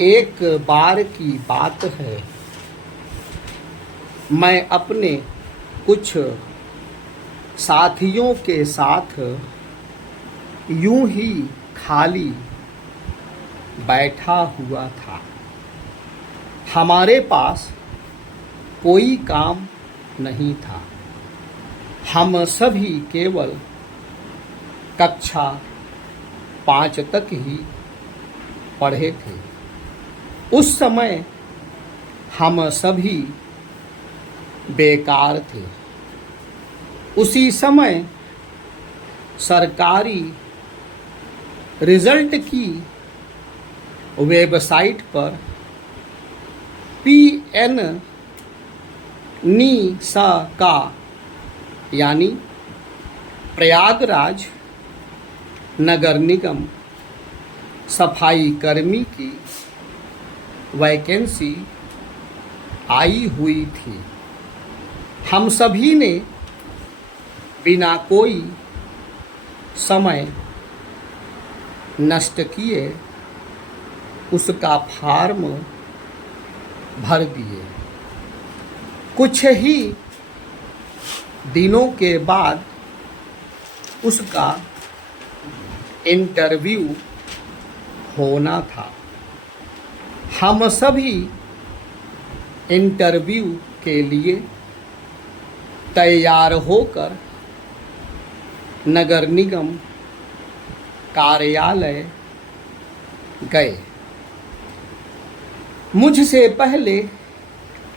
एक बार की बात है, मैं अपने कुछ साथियों के साथ यूं ही खाली बैठा हुआ था। हमारे पास कोई काम नहीं था। हम सभी केवल कक्षा 5 तक ही पढ़े थे। उस समय हम सभी बेकार थे। उसी समय सरकारी रिजल्ट की वेबसाइट पर PN सा का यानी प्रयागराज नगर निगम सफाई कर्मी की वैकेंसी आई हुई थी। हम सभी ने बिना कोई समय नष्ट किए उसका फॉर्म भर दिए। कुछ ही दिनों के बाद उसका इंटरव्यू होना था। हम सभी इंटरव्यू के लिए तैयार होकर नगर निगम कार्यालय गए। मुझसे पहले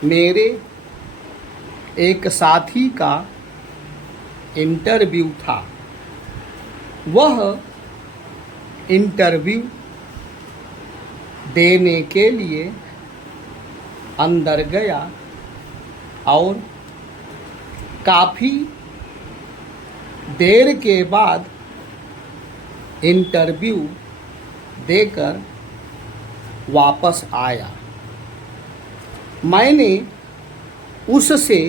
मेरे एक साथी का इंटरव्यू था। वह इंटरव्यू देने के लिए अंदर गया और काफ़ी देर के बाद इंटरव्यू देकर वापस आया। मैंने उससे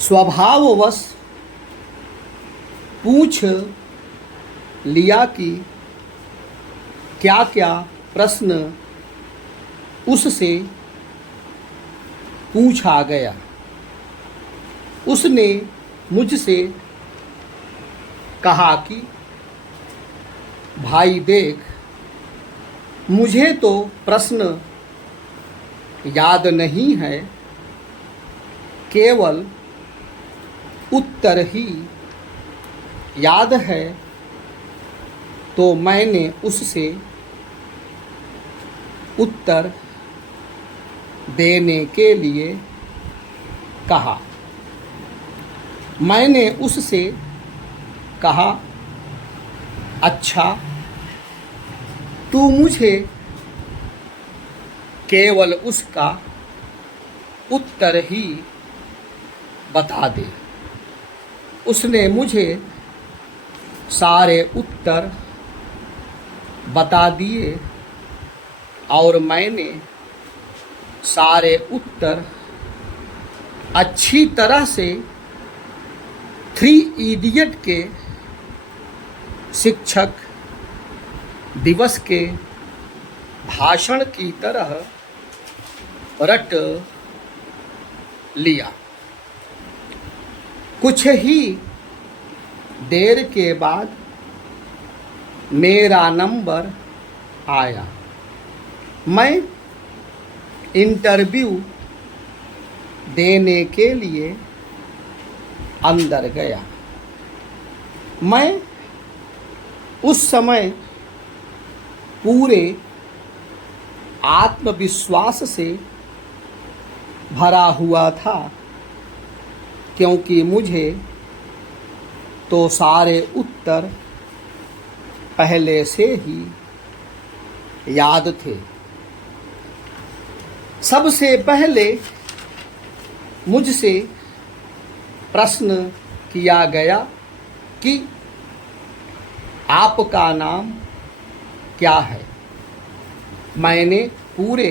स्वभाववश पूछ लिया कि क्या क्या प्रश्न उससे पूछा गया। उसने मुझसे कहा कि भाई देख, मुझे तो प्रश्न याद नहीं है, केवल उत्तर ही याद है। तो मैंने उससे उत्तर देने के लिए कहा। मैंने उससे कहा, अच्छा तू मुझे केवल उसका उत्तर ही बता दे। उसने मुझे सारे उत्तर बता दिए और मैंने सारे उत्तर अच्छी तरह से 3 इडियट के शिक्षक दिवस के भाषण की तरह रट लिया। कुछ ही देर के बाद मेरा नंबर आया। मैं इंटरव्यू देने के लिए अंदर गया। मैं उस समय पूरे आत्मविश्वास से भरा हुआ था, क्योंकि मुझे तो सारे उत्तर पहले से ही याद थे। सबसे पहले मुझसे प्रश्न किया गया कि आपका नाम क्या है। मैंने पूरे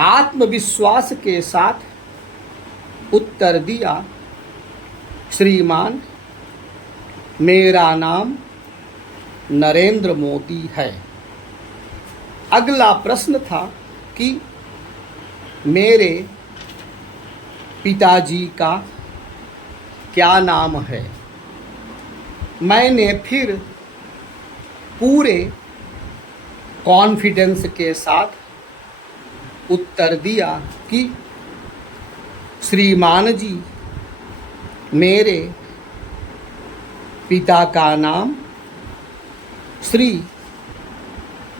आत्मविश्वास के साथ उत्तर दिया, श्रीमान मेरा नाम नरेंद्र मोदी है। अगला प्रश्न था कि मेरे पिताजी का क्या नाम है। मैंने फिर पूरे कॉन्फिडेंस के साथ उत्तर दिया कि श्रीमान जी, मेरे पिता का नाम श्री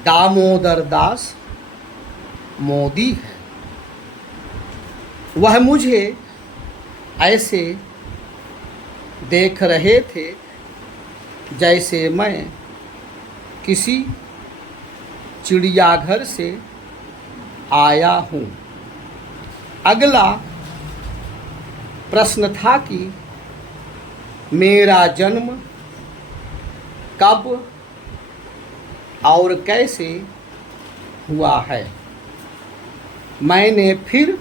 दामोदर दास मोदी है। वह मुझे ऐसे देख रहे थे जैसे मैं किसी चिड़ियाघर से आया हूँ। अगला प्रश्न था कि मेरा जन्म कब और कैसे हुआ है। मैंने फिर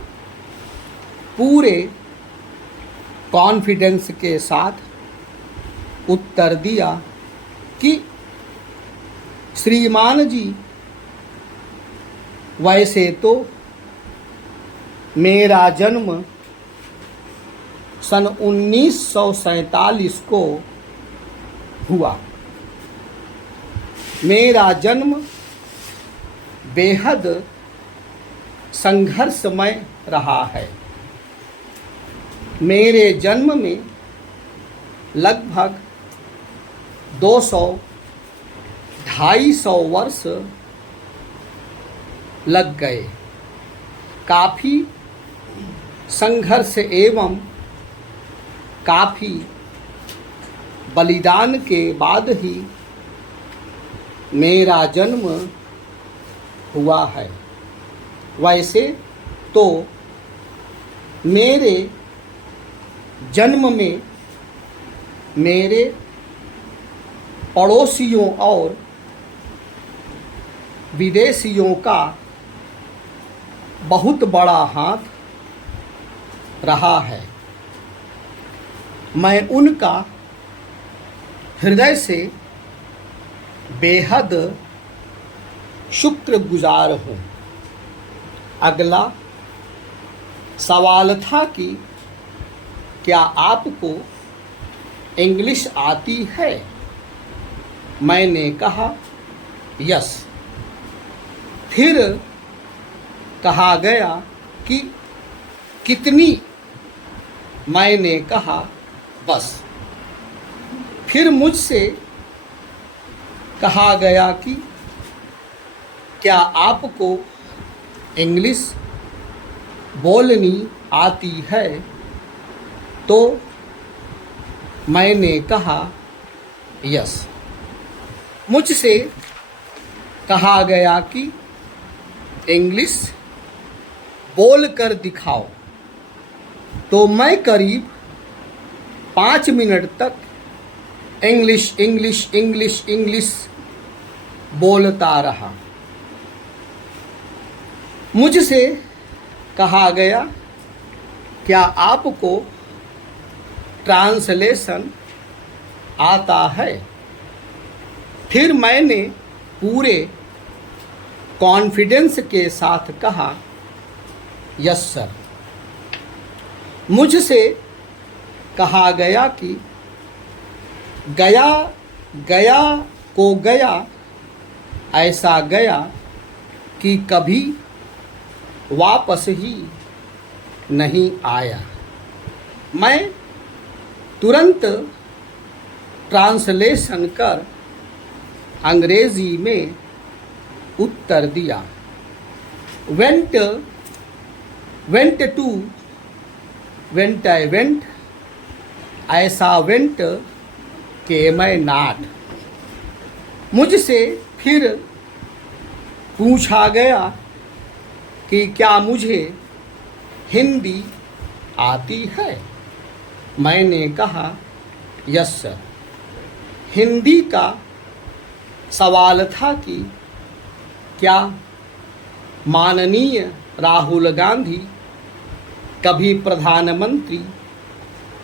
पूरे कॉन्फिडेंस के साथ उत्तर दिया कि श्रीमान जी, वैसे तो मेरा जन्म सन 1947 को हुआ। मेरा जन्म बेहद संघर्षमय रहा है। मेरे जन्म में लगभग 200-250 वर्ष लग गए। काफ़ी संघर्ष एवं काफ़ी बलिदान के बाद ही मेरा जन्म हुआ है। वैसे तो मेरे जन्म में मेरे पड़ोसियों और विदेशियों का बहुत बड़ा हाथ रहा है। मैं उनका हृदय से बेहद शुक्रगुजार हूँ। अगला सवाल था कि क्या आपको इंग्लिश आती है। मैंने कहा यस। फिर कहा गया कि कितनी। मैंने कहा बस। फिर मुझसे कहा गया कि क्या आपको इंग्लिश बोलनी आती है। तो मैंने कहा यस। मुझसे कहा गया कि इंग्लिश बोल कर दिखाओ। तो मैं करीब 5 मिनट तक इंग्लिश इंग्लिश इंग्लिश इंग्लिश बोलता रहा। मुझसे कहा गया क्या आपको ट्रांसलेशन आता है। फिर मैंने पूरे कॉन्फिडेंस के साथ कहा यस सर। मुझसे कहा गया कि गया गया को गया ऐसा गया कि कभी वापस ही नहीं आया। मैं तुरंत ट्रांसलेशन कर अंग्रेजी में उत्तर दिया। Went to went I went ऐसा वेंट के मैं नाट। मुझसे फिर पूछा गया कि क्या मुझे हिंदी आती है। मैंने कहा यस सर। हिंदी का सवाल था कि क्या माननीय राहुल गांधी कभी प्रधानमंत्री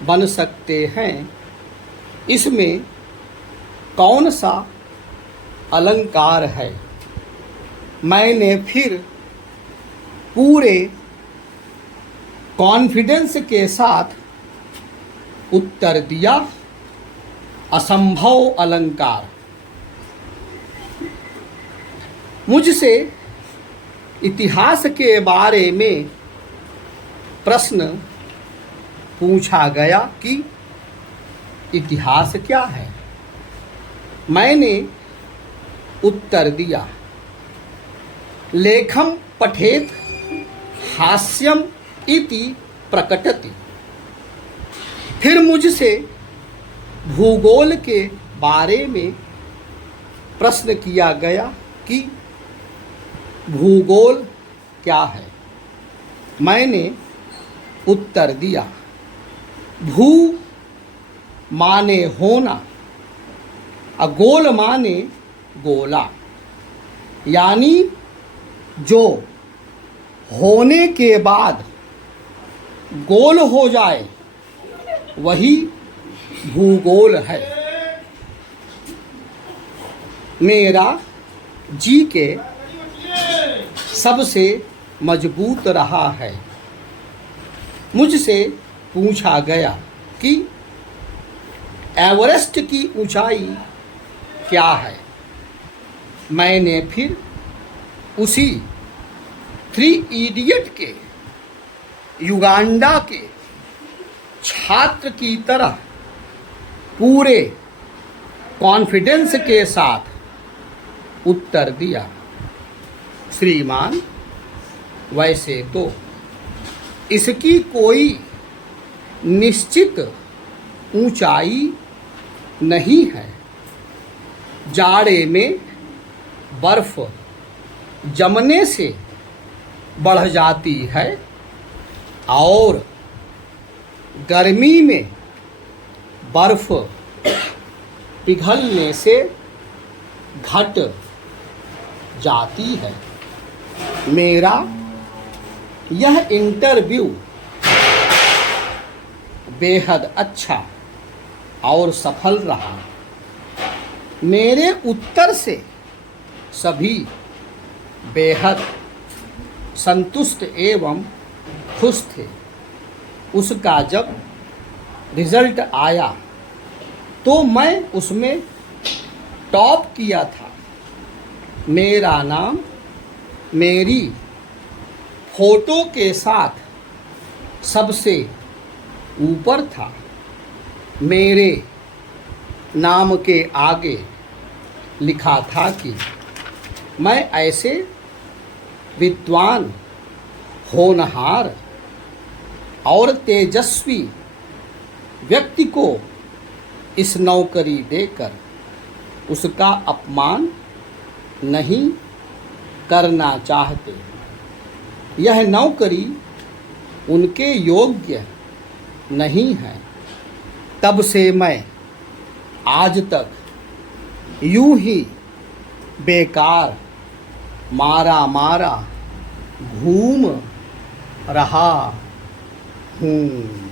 बन सकते हैं। इसमें कौन सा अलंकार है। मैंने फिर पूरे कॉन्फिडेंस के साथ उत्तर दिया, असंभव अलंकार। मुझसे इतिहास के बारे में प्रश्न पूछा गया कि इतिहास क्या है। मैंने उत्तर दिया, लेखम पठेत हास्यम इति प्रकटति। फिर मुझसे भूगोल के बारे में प्रश्न किया गया कि भूगोल क्या है। मैंने उत्तर दिया, भू माने होना, अगोल माने गोला, यानी जो होने के बाद गोल हो जाए वही भूगोल है। मेरा जी के सबसे मजबूत रहा है। मुझसे पूछा गया कि एवरेस्ट की ऊंचाई क्या है। मैंने फिर उसी 3 इडियट के युगांडा के छात्र की तरह पूरे कॉन्फिडेंस के साथ उत्तर दिया, श्रीमान वैसे तो इसकी कोई निश्चित ऊंचाई नहीं है। जाड़े में बर्फ जमने से बढ़ जाती है और गर्मी में बर्फ पिघलने से घट जाती है। मेरा यह इंटरव्यू बेहद अच्छा और सफल रहा। मेरे उत्तर से सभी बेहद संतुष्ट एवं खुश थे। उसका जब रिजल्ट आया तो मैं उसमें टॉप किया था। मेरा नाम मेरी फोटो के साथ सबसे ऊपर था। मेरे नाम के आगे लिखा था कि मैं ऐसे विद्वान, होनहार और तेजस्वी व्यक्ति को इस नौकरी देकर उसका अपमान नहीं करना चाहते। यह नौकरी उनके योग्य नहीं है। तब से मैं आज तक यूं ही बेकार मारा घूम रहा हूँ।